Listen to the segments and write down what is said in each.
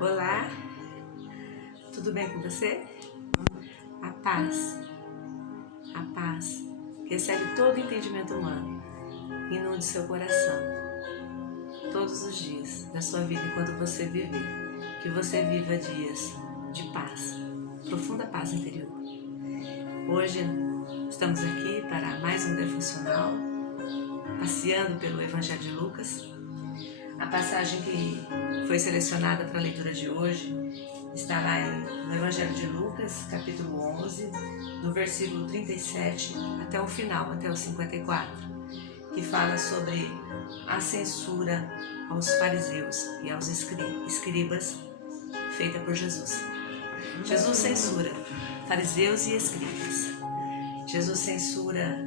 Olá, tudo bem com você? A paz que excede todo entendimento humano, inunde seu coração todos os dias da sua vida enquanto você viver. Que você viva dias de paz, profunda paz interior. Hoje estamos aqui para mais um devocional, passeando pelo Evangelho de Lucas. A passagem que foi selecionada para a leitura de hoje está lá no Evangelho de Lucas, capítulo 11, do versículo 37 até o final, até o 54, que fala sobre a censura aos fariseus e aos escribas feita por Jesus. Jesus censura fariseus e escribas. Jesus censura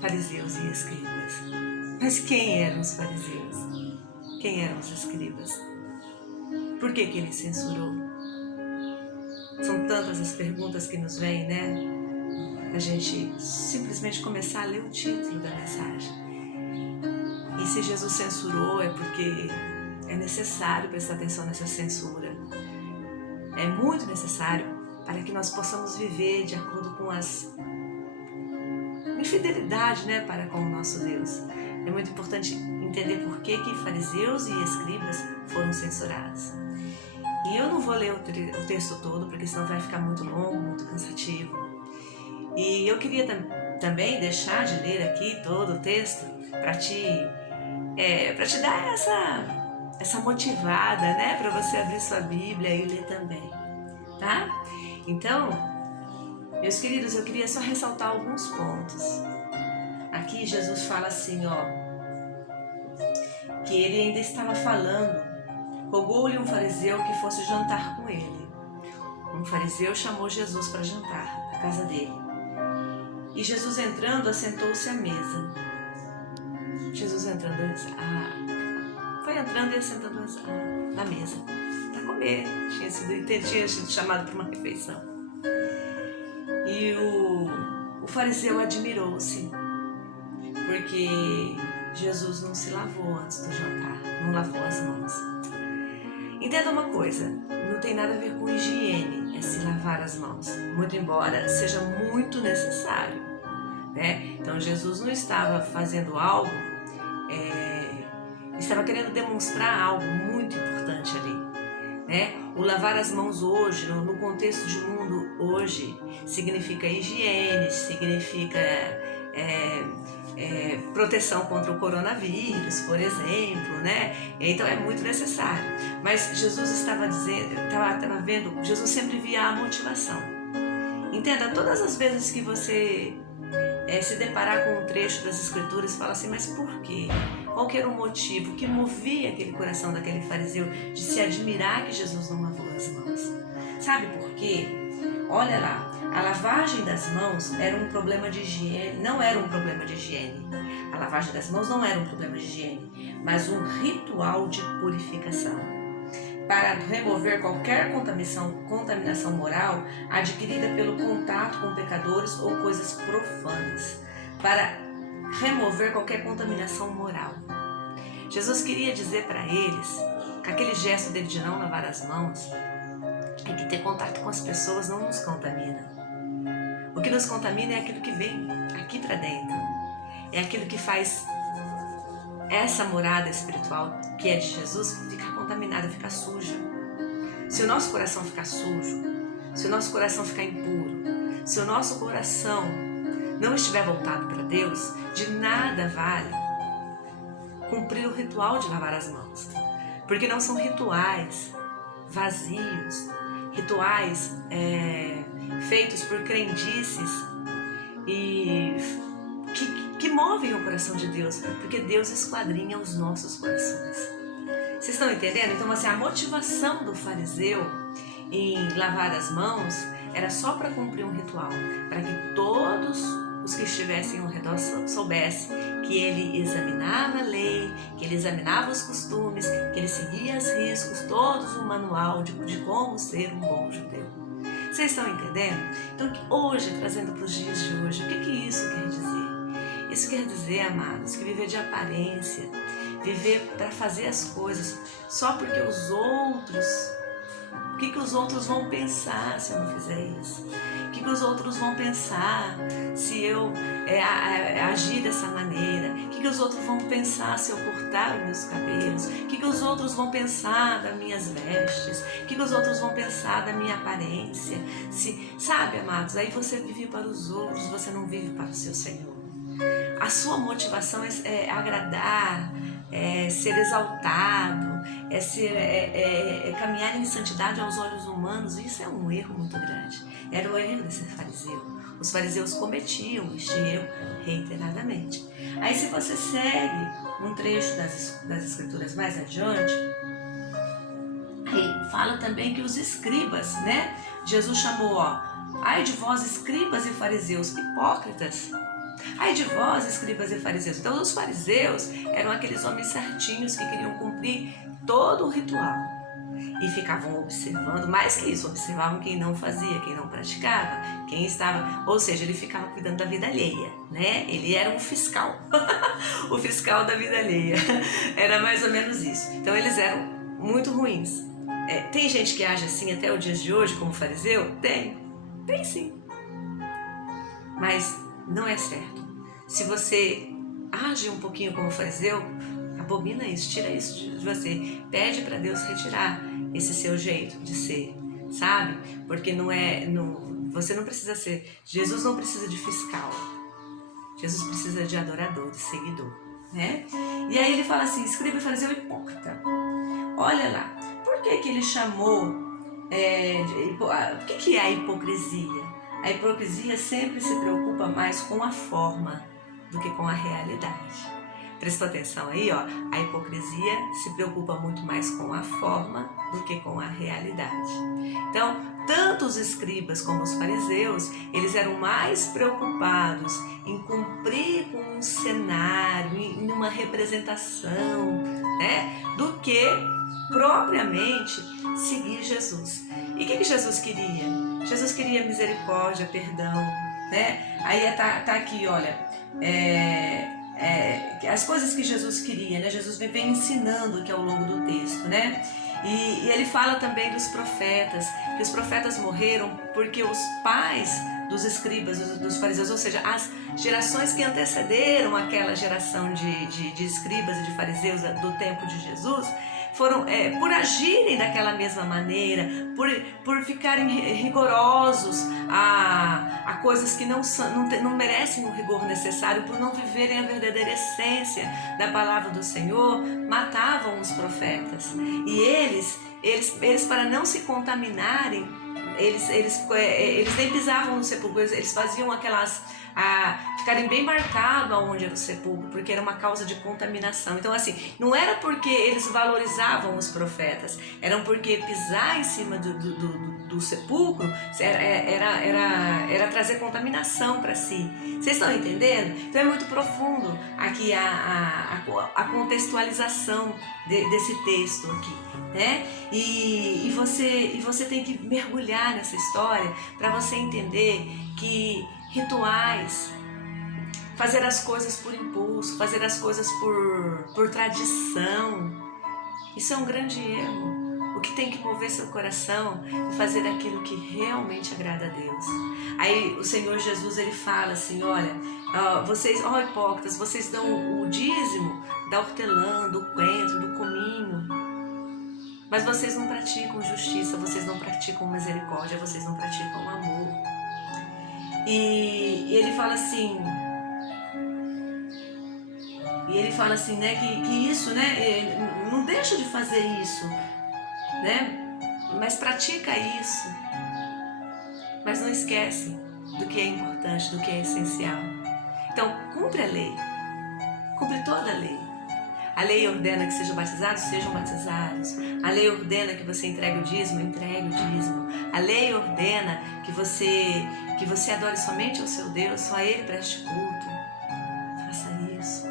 fariseus e escribas. Mas quem eram os fariseus? Quem eram os escribas? Por que ele censurou? São tantas as perguntas que nos vêm, né? A gente simplesmente começar a ler o título da mensagem. E se Jesus censurou é porque é necessário prestar atenção nessa censura. É muito necessário para que nós possamos viver de acordo com as infidelidade, né, para com o nosso Deus. É muito importante entender por que fariseus e escribas foram censurados. E eu não vou ler o texto todo, porque senão vai ficar muito longo, muito cansativo. E eu queria também deixar de ler aqui todo o texto para te dar essa motivada, né, para você abrir sua Bíblia e ler também, tá? Então, meus queridos, eu queria só ressaltar alguns pontos. Aqui Jesus fala assim, que ele ainda estava falando. Rogou-lhe um fariseu que fosse jantar com ele. Um fariseu chamou Jesus para jantar na casa dele. E Jesus entrando, assentou-se à mesa. Foi entrando e assentando na mesa para comer. Tinha sido chamado para uma refeição. E o fariseu admirou-se, porque Jesus não se lavou antes do jantar, não lavou as mãos. Entenda uma coisa, não tem nada a ver com higiene, se lavar as mãos, muito embora seja muito necessário, né? Então Jesus não estava fazendo algo, estava querendo demonstrar algo muito importante ali, né? O lavar as mãos hoje, no contexto de mundo hoje, significa higiene, significa proteção contra o coronavírus, por exemplo, né? Então é muito necessário. Mas Jesus estava vendo, Jesus sempre via a motivação. Entenda, todas as vezes que você se deparar com um trecho das Escrituras, fala assim, mas por quê? Qual que era o motivo que movia aquele coração daquele fariseu de se admirar que Jesus não lavou as mãos? Sabe por quê? Olha lá, a lavagem das mãos era um problema de higiene, não era um problema de higiene. A lavagem das mãos não era um problema de higiene, mas um ritual de purificação, para remover qualquer contaminação moral adquirida pelo contato com pecadores ou coisas profanas, para remover qualquer contaminação moral. Jesus queria dizer para eles que aquele gesto dele de não lavar as mãos é que ter contato com as pessoas não nos contamina. O que nos contamina é aquilo que vem aqui para dentro. É aquilo que faz essa morada espiritual que é de Jesus ficar contaminada, ficar suja. Se o nosso coração ficar sujo, se o nosso coração ficar impuro, se o nosso coração não estiver voltado para Deus, de nada vale cumprir o ritual de lavar as mãos. Porque não são rituais vazios, rituais feitos por crendices e que movem o coração de Deus, porque Deus esquadrinha os nossos corações. Vocês estão entendendo? Então, assim, a motivação do fariseu em lavar as mãos era só para cumprir um ritual, para que todos os que estivessem ao redor soubessem que ele examinava a lei, que ele examinava os costumes, que ele seguia os riscos, todos o manual de como ser um bom judeu. Vocês estão entendendo? Então, hoje, trazendo para os dias de hoje, o que isso quer dizer? Isso quer dizer, amados, que viver de aparência, viver para fazer as coisas só porque os outros... O que os outros vão pensar se eu não fizer isso? O que os outros vão pensar se eu agir dessa maneira? O que os outros vão pensar se eu cortar os meus cabelos? O que os outros vão pensar das minhas vestes? O que os outros vão pensar da minha aparência? Sabe, amados, aí você vive para os outros, você não vive para o seu Senhor. A sua motivação é agradar, é ser exaltado, é caminhar em santidade aos olhos humanos. Isso é um erro muito grande. Era o erro desse fariseu. Os fariseus cometiam este erro reiteradamente. Aí, se você segue um trecho das escrituras mais adiante, aí fala também que os escribas, né? Jesus chamou, ai de vós, escribas e fariseus, hipócritas. Ai de vós, escribas e fariseus. Então, os fariseus eram aqueles homens certinhos que queriam cumprir todo o ritual e ficavam observando, mais que isso, observavam quem não fazia, quem não praticava, quem estava, ou seja, ele ficava cuidando da vida alheia, né? Ele era um fiscal, o fiscal da vida alheia, era mais ou menos isso. Então, eles eram muito ruins. Tem gente que age assim até o dia de hoje como fariseu? Tem sim, mas não é certo. Se você age um pouquinho como fariseu, abomina isso, tira isso de você. Pede para Deus retirar esse seu jeito de ser, sabe? Porque você não precisa ser... Jesus não precisa de fiscal. Jesus precisa de adorador, de seguidor, né? E aí ele fala assim, escriba e fariseu hipócrita. Olha lá, por que ele chamou... o que é a hipocrisia? A hipocrisia sempre se preocupa mais com a forma do que com a realidade. Presta atenção aí, a hipocrisia se preocupa muito mais com a forma do que com a realidade. Então, tanto os escribas como os fariseus, eles eram mais preocupados em cumprir com um cenário, em uma representação, né, do que propriamente seguir Jesus. E o que Jesus queria? Jesus queria misericórdia, perdão, né? Aí tá aqui, olha, as coisas que Jesus queria, né? Jesus vem ensinando aqui ao longo do texto, né? E ele fala também dos profetas, que os profetas morreram porque os pais dos escribas, dos fariseus, ou seja, as gerações que antecederam aquela geração de escribas e de fariseus do tempo de Jesus, foram, por agirem daquela mesma maneira, por ficarem rigorosos a coisas que não merecem o rigor necessário, por não viverem a verdadeira essência da palavra do Senhor, matavam os profetas. E eles para não se contaminarem, eles nem pisavam no sepulcro, eles faziam ficarem bem marcados aonde era o sepulcro, porque era uma causa de contaminação. Então, assim, não era porque eles valorizavam os profetas, era porque pisar em cima do sepulcro era trazer contaminação para si. Vocês estão entendendo? Então é muito profundo aqui a contextualização desse texto aqui, né? E você tem que mergulhar nessa história para você entender que rituais, fazer as coisas por impulso, fazer as coisas por tradição, isso é um grande erro. O que tem que mover seu coração é fazer aquilo que realmente agrada a Deus. Aí o Senhor Jesus, ele fala assim, olha, vocês, hipócritas, vocês dão o dízimo da hortelã, do coentro, do cominho, mas vocês não praticam justiça, vocês não praticam misericórdia, vocês não praticam amor. E ele fala assim, né, que isso, né, não deixa de fazer isso, né, mas pratica isso, mas não esquece do que é importante, do que é essencial. Então, cumpre a lei, cumpre toda a lei. A lei ordena que sejam batizados, sejam batizados. A lei ordena que você entregue o dízimo, entregue o dízimo. A lei ordena que você adore somente ao seu Deus, só a Ele preste culto. Faça isso,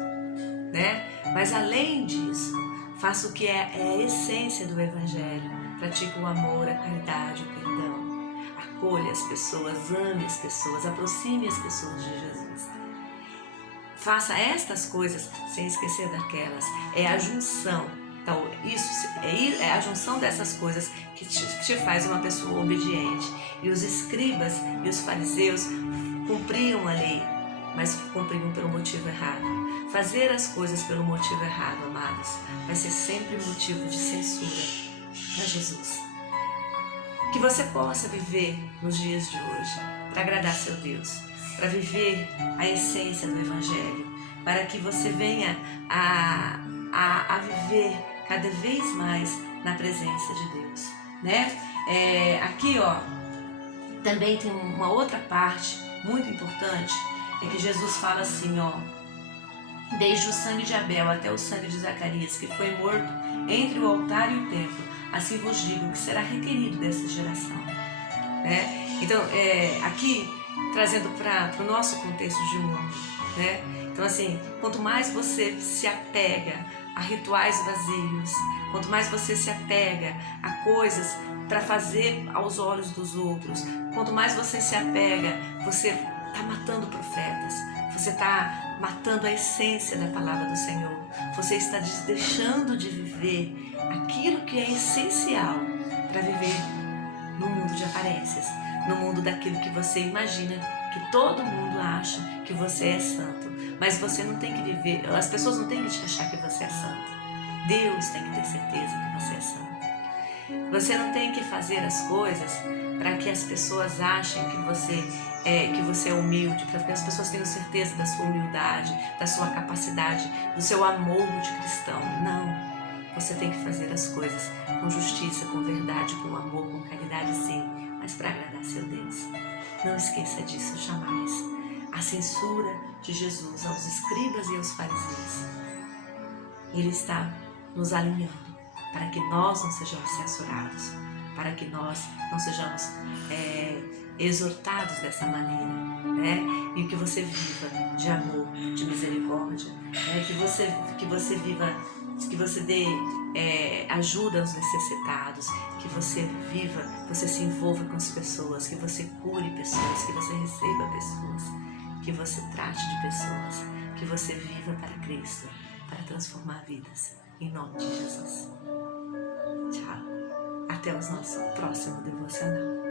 né? Mas além disso, faça o que é a essência do Evangelho. Pratique o amor, a caridade, o perdão. Acolha as pessoas, ame as pessoas, aproxime as pessoas de Jesus. Faça estas coisas sem esquecer daquelas. É a junção. Então, isso é a junção dessas coisas que te faz uma pessoa obediente. E os escribas e os fariseus cumpriam a lei, mas cumpriam pelo motivo errado. Fazer as coisas pelo motivo errado, amados, vai ser sempre motivo de censura para Jesus. Que você possa viver nos dias de hoje para agradar seu Deus, para viver a essência do Evangelho, para que você venha a viver cada vez mais na presença de Deus, né? Aqui, também tem uma outra parte muito importante, é que Jesus fala assim, desde o sangue de Abel até o sangue de Zacarias, que foi morto entre o altar e o templo, assim vos digo que será requerido dessa geração, né? Então, aqui trazendo para o nosso contexto de mundo, né? Então, assim, quanto mais você se apega a rituais vazios, quanto mais você se apega a coisas para fazer aos olhos dos outros, quanto mais você se apega, você está matando profetas, você está matando a essência da palavra do Senhor, você está deixando de viver aquilo que é essencial para viver no mundo de aparências, no mundo daquilo que você imagina, que todo mundo acha que você é santo, mas você não tem que viver, as pessoas não têm que te achar que você é santo, Deus tem que ter certeza que você é santo. Você não tem que fazer as coisas para que as pessoas achem que você é humilde, para que as pessoas tenham certeza da sua humildade, da sua capacidade, do seu amor de cristão. Não, você tem que fazer as coisas com justiça, com verdade, com amor, com caridade, sim, mas para agradar seu Deus. Não esqueça disso jamais. A censura de Jesus aos escribas e aos fariseus, Ele está nos alinhando para que nós não sejamos censurados, para que nós não sejamos exortados dessa maneira, né? E que você viva de amor, de misericórdia, né? que você viva, que você dê ajuda aos necessitados, que você viva, você se envolva com as pessoas, que você cure pessoas, que você receba pessoas, que você trate de pessoas, que você viva para Cristo, para transformar vidas, em nome de Jesus. Tchau. Até o nosso próximo devocional.